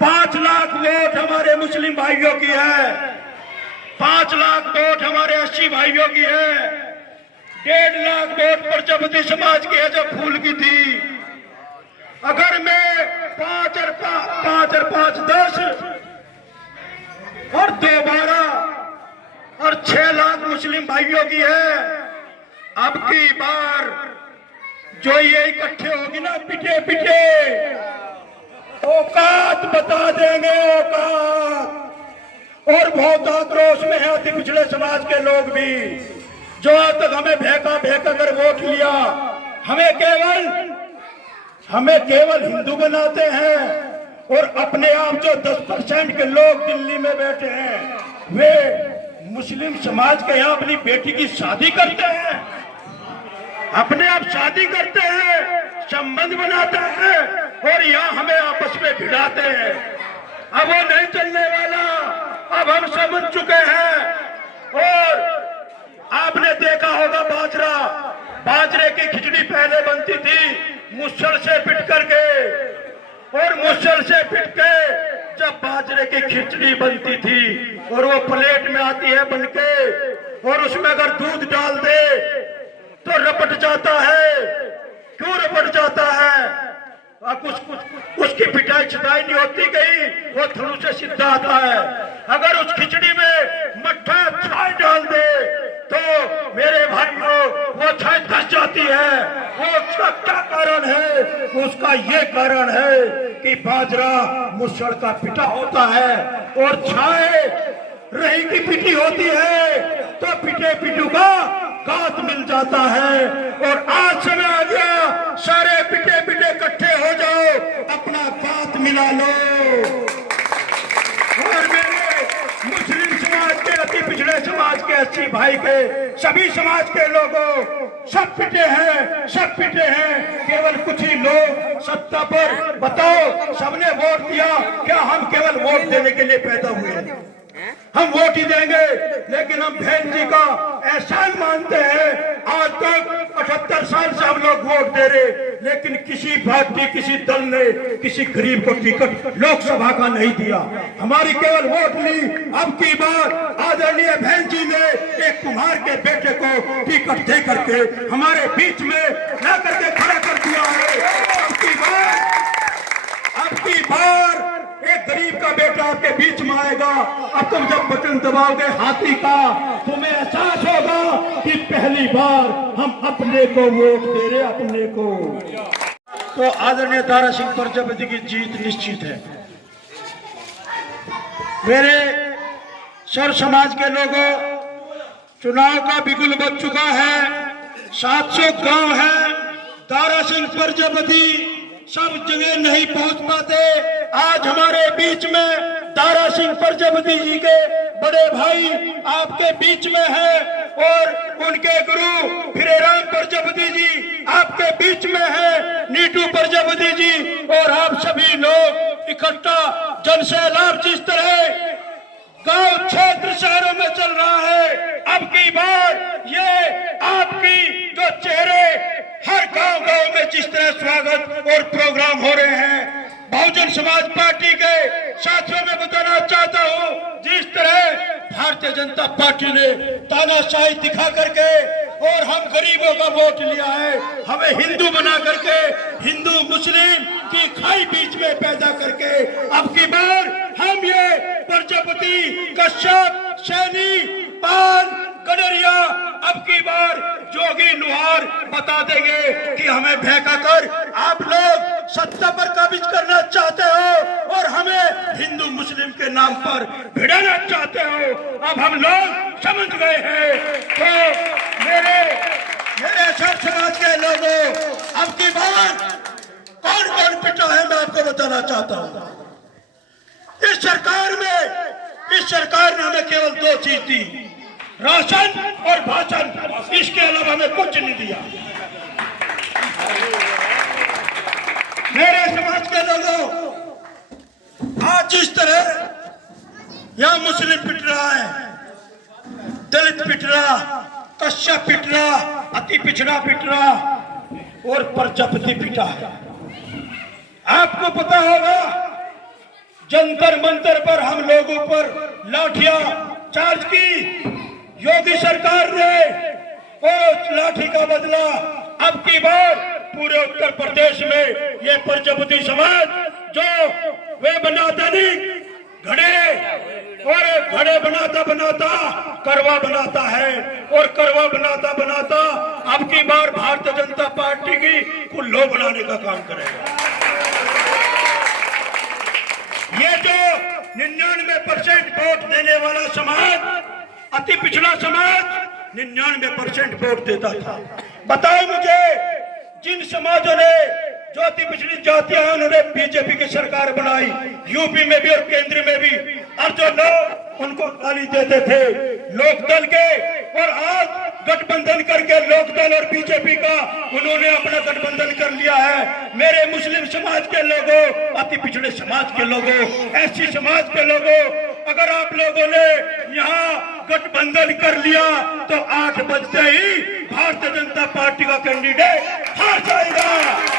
5 lakh vote हमारे मुस्लिम भाइयों की है, 5 लाख वोट हमारे एससी भाइयों की है, 1.5 लाख वोट प्रजापति समाज की है जो फूल की थी। अगर मैं 5 और 5 10 और 2 12 और 6 लाख मुस्लिम भाइयों की है, अब की बार जो ये इकट्ठे होगी ना पिटे पिटे, औकात बता देंगे, औकात। और बहुत आक्रोश में है अति पिछड़े समाज के लोग भी, जो आज तक हमें भेका कर वोट लिया, हमें केवल हिंदू बनाते हैं। और अपने आप जो 10% के लोग दिल्ली में बैठे हैं, वे मुस्लिम समाज के यहाँ अपनी बेटी की शादी करते हैं, अपने आप शादी करते हैं, संबंध बनाते हैं और यहाँ हमें आपस में भिड़ाते हैं। अब वो नहीं चलने वाला, अब हम समझ चुके हैं। और आपने देखा होगा बाजरे की खिचड़ी पहले बनती थी मुसल से पिट करके, और मुसल से पिट के जब बाजरे की खिचड़ी बनती थी और वो प्लेट में आती है बनके, और उसमें अगर दूध डाल दे तो रपट जाता है। क्यों रपट जाता है? उसकी पिटाई छिटाई नहीं होती गई, वो थड़ू से सीधा आता है। अगर उस खिचड़ी में मट्ठा छाई डाल दे तो मेरे भाइयों वो छाई धस जाती है। वो उसका क्या कारण है? उसका ये कारण है कि बाजरा मुसल का पिटा होता है और छाए रही की पिटी होती है, तो पिटे पिटू का गात मिल जाता है। और आज समय आ गया, सारे पिटे पिटे इकट्ठे हो जाओ, अपना गात मिला लो। और मेरे मुस्लिम समाज के, अति पिछड़े समाज के, एससी भाई के, सभी समाज के लोगों, सब पिटे हैं। केवल कुछ ही लोग सत्ता पर, बताओ सबने वोट दिया क्या? हम केवल वोट देने के लिए पैदा हुए हैं, हम वोट ही देंगे। लेकिन हम बहन जी का एहसान मानते हैं। आज तक 78 साल से हम लोग वोट दे रहे, लेकिन किसी पार्टी, किसी दल ने किसी गरीब को टिकट लोकसभा का नहीं दिया। हमारी केवल वोट ली। अब की बार आदरणीय बहन जी ने एक कुम्हार के बेटे को टिकट दे करके हमारे बीच में ला करके खड़ा कर दिया है। अब की बार एक गरीब का बेटा आपके बीच में आएगा। अब तुम जब बटन दबाओगे हाथी का, तुम्हें एहसास होगा कि पहली बार हम अपने को वोट दे रहे, अपने को। तो आदरणीय दारा सिंह प्रजापति की जीत निश्चित है। मेरे सर समाज के लोगों, चुनाव का बिगुल बज चुका है। 700 गांव है। दारा सिंह प्रजापति सब जगह नहीं पहुंच पाते। आज हमारे बीच में दारा सिंह प्रजापति जी के बड़े भाई आपके बीच में है, और उनके गुरु फिरेराम प्रजापति जी आपके बीच में है, नीटू प्रजापति जी, और आप सभी लोग इकट्ठा जनसैलाब जिस तरह गांव क्षेत्र शहरों में चल रहा है। अब की बार ये आपकी जो चेहरे हर गांव में जिस तरह स्वागत और प्रोग्राम हो रहे हैं, बहुजन समाज पार्टी के साथियों में बताना चाहता हूं, जिस तरह भारतीय जनता पार्टी ने तानाशाही दिखा करके और हम गरीबों का वोट लिया है, हमें हिंदू बना करके, हिंदू मुस्लिम की खाई बीच में पैदा करके, अब की बार हम ये प्रजापति, कश्यप, सैनी, पान, कटरिया, अब की बार जोगी, लुहार बता देंगे कि हमें भैका कर आप लोग सत्ता पर काबिज करना चाहते हो और हमें हिंदू मुस्लिम के नाम पर भिड़ाना चाहते हो। अब हम लोग समझ गए हैं। तो मेरे सर समाज के लोगों, अब की बार कौन कौन पिटा है मैं आपको बताना चाहता हूँ। इस सरकार ने हमें केवल 2 चीज दी, राशन और भाषण, इसके अलावा हमें कुछ नहीं दिया। मेरे समाज के लोगों, आज जिस तरह यहां मुस्लिम पिट रहा है, दलित पिट रहा, कश्यप पिट रहा, अति पिछड़ा पिट रहा और प्रजापति पिटा है। आपको पता होगा जंतर मंतर पर हम लोगों पर लाठियां चार्ज की। योगी सरकार ने उस लाठी का बदला अब की बार पूरे उत्तर प्रदेश में ये प्रजापति समाज जो वे बनाता नहीं घड़े, और घड़े बनाता बनाता करवा बनाता है, और करवा बनाता बनाता अब की बार भारतीय जनता पार्टी की कुल्लो बनाने का काम करेगा। ये जो 99% वोट देने वाला समाज, अति पिछड़ा समाज 99% वोट देता था। बताओ मुझे, जिन समाजों ने जो अति पिछड़ी जातियां हैं उन्होंने बीजेपी की सरकार बनाई, यूपी में भी और केंद्र में भी, और जो लोग उनको गाली देते थे लोकदल के, और आज गठबंधन करके लोकदल और बीजेपी का उन्होंने अपना गठबंधन कर लिया है। मेरे मुस्लिम समाज के लोगों, अति पिछड़े समाज के लोगों, एससी समाज के लोगों, अगर आप लोगों ने यहाँ गठबंधन कर लिया तो 8 बजते ही भारतीय जनता पार्टी का कैंडिडेट हार जाएगा।